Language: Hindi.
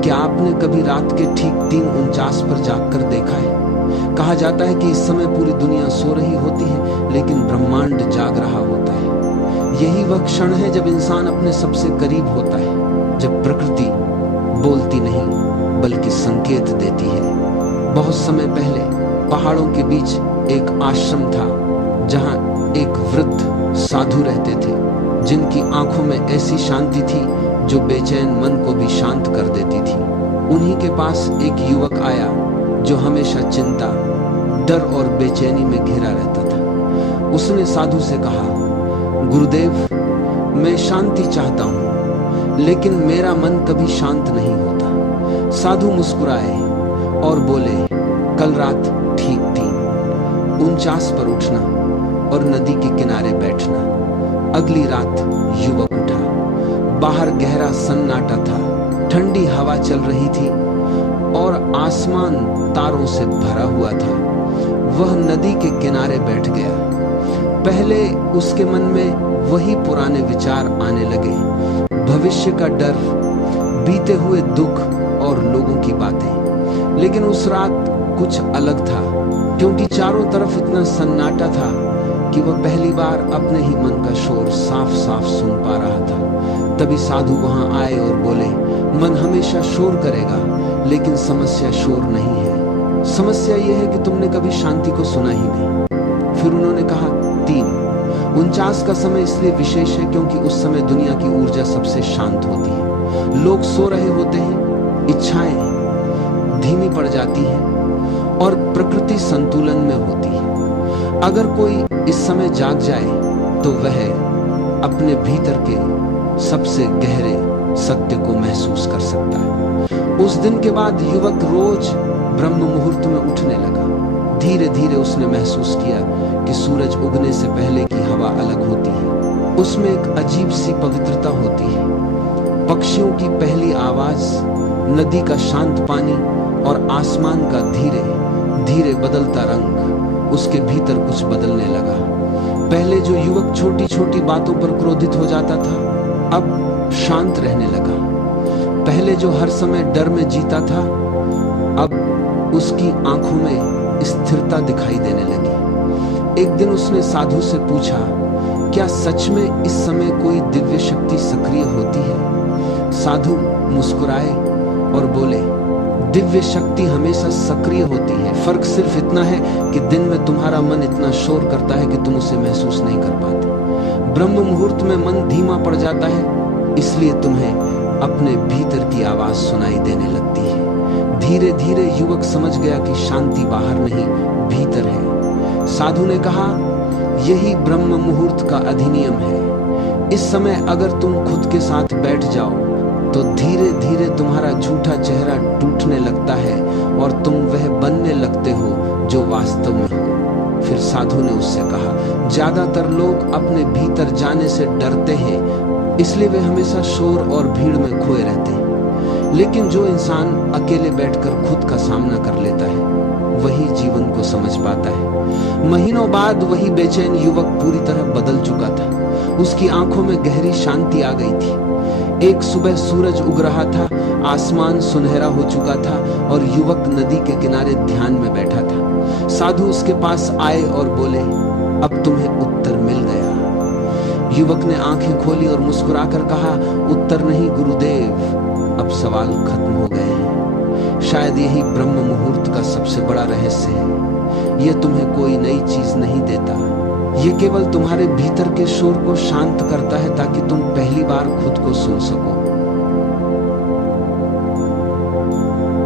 क्या आपने कभी रात के ठीक 3:49 पर जागकर देखा है? कहा जाता है कि इस समय पूरी दुनिया सो रही होती है, लेकिन ब्रह्मांड जाग रहा होता है। यही वह क्षण है जब इंसान अपने सबसे करीब होता है, जब प्रकृति बोलती नहीं बल्कि संकेत देती है। बहुत समय पहले पहाड़ों के बीच एक आश्रम था, जहां एक वृद्ध साधु रहते थे, जिनकी आंखों में ऐसी शांति थी जो बेचैन मन को भी शांत कर देती थी। उन्हीं के पास एक युवक आया जो हमेशा चिंता, डर और बेचैनी में घिरा रहता था। उसने साधु से कहा, गुरुदेव, मैं शांति चाहता हूँ, लेकिन मेरा मन कभी शांत नहीं होता। साधु मुस्कुराए और बोले, कल रात ठीक 3:49 पर उठना और नदी के किनारे बैठना। अगली रात युवक उठा। बाहर गहरा सन्नाटा था, ठंडी हवा चल रही थी और आसमान तारों से भरा हुआ था। वह नदी के किनारे बैठ गया। पहले उसके मन में वही पुराने विचार आने लगे, भविष्य का डर, बीते हुए दुख और लोगों की बातें। लेकिन उस रात कुछ अलग था, क्योंकि चारों तरफ इतना सन्नाटा था कि वह पहली बार अपने ही मन का शोर साफ साफ सुन पा रहा था। तभी साधु वहां आए और बोले, मन हमेशा शोर करेगा, लेकिन समस्या शोर नहीं है। समस्या यह है कि तुमने कभी शांति को सुना ही नहीं। फिर उन्होंने कहा, 3:49 का समय इसलिए विशेष है क्योंकि उस समय दुनिया की ऊर्जा सबसे शांत होती है। लोग सो रहे होते हैं, इच्छाएं धीमी पड़ जाती हैं और प्रकृति संतुलन में होती है। अगर कोई इस समय जाग जाए तो वह अपने भीतर के सबसे गहरे सत्य को महसूस कर सकता है। उस दिन के बाद युवक रोज ब्रह्म मुहूर्त में उठने लगा। धीरे धीरे उसने महसूस किया कि सूरज उगने से पहले की हवा अलग होती है, उसमें एक अजीब सी पवित्रता होती है। पक्षियों की पहली आवाज, नदी का शांत पानी और आसमान का धीरे धीरे बदलता रंग, उसके भीतर कुछ बदलने लगा। पहले जो युवक छोटी छोटी बातों पर क्रोधित हो जाता था, अब शांत रहने लगा। पहले जो हर समय डर में जीता था, अब उसकी आंखों में स्थिरता दिखाई देने लगी। एक दिन उसने साधु से पूछा, क्या सच में इस समय कोई दिव्य शक्ति सक्रिय होती है? साधु मुस्कुराए और बोले, दिव्य शक्ति हमेशा सक्रिय होती है। फर्क सिर्फ इतना है कि दिन में तुम्हारा मन इतना शोर करता है कि तुम उसे महसूस नहीं कर पाते। ब्रह्म मुहूर्त में मन धीमा पड़ जाता है, इसलिए तुम्हें अपने भीतर की आवाज सुनाई देने लगती है। धीरे धीरे युवक समझ गया कि शांति बाहर नहीं, भीतर है। साधु ने कहा, यही ब्रह्म मुहूर्त का अधिनियम है। इस समय अगर तुम खुद के साथ बैठ जाओ तो धीरे धीरे तुम्हारा झूठा चेहरा टूटने लगता है और तुम वह बनने लगते हो जो वास्तव में हो। फिर साधु ने उससे कहा, ज्यादातर लोग अपने भीतर जाने से डरते हैं, इसलिए वे हमेशा शोर और भीड़ में खोए रहते हैं। लेकिन जो इंसान अकेले बैठकर खुद का सामना कर लेता है, वही जीवन को समझ पाता है। महीनों बाद वही बेचैन युवक पूरी तरह बदल चुका था। उसकी आंखों में गहरी शांति आ गई थी। एक सुबह सूरज उग रहा था, आसमान सुनहरा हो चुका था और युवक नदी के किनारे ध्यान में बैठा था। साधु उसके पास आए और बोले, अब तुम्हें उत्तर मिल गया। युवक ने आंखें खोली और मुस्कुराकर कहा, उत्तर नहीं गुरुदेव, अब सवाल खत्म हो गए हैं। शायद यही ब्रह्म मुहूर्त का सबसे बड़ा रहस्य है। यह तुम्हें कोई नई चीज नहीं देता, ये केवल तुम्हारे भीतर के शोर को शांत करता है ताकि तुम पहली बार खुद को सुन सको।